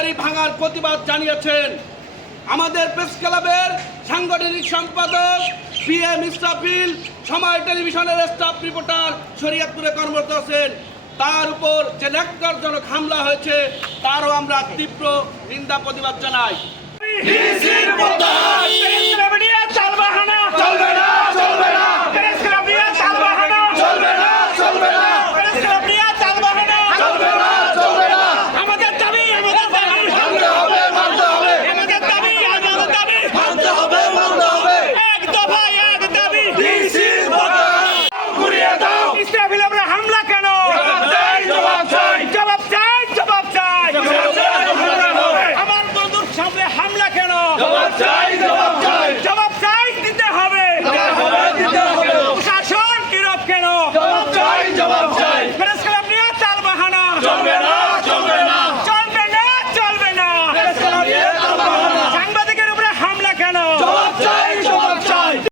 কাচারি ভাঙার প্রতিবাদ জানিয়েছেন। আমাদের প্রেস ক্লাবের সাংগঠনিক সম্পাদক PM ইসরাফিল, সময় টেলিভিশনের স্টাফ রিপোর্টার শরীয়তপুরে কর্মরত আছেন, তার উপর যে ন্যাক্কারজনক হামলা হয়েছে তারও আমরা তীব্র নিন্দা প্রতিবাদ জানাই।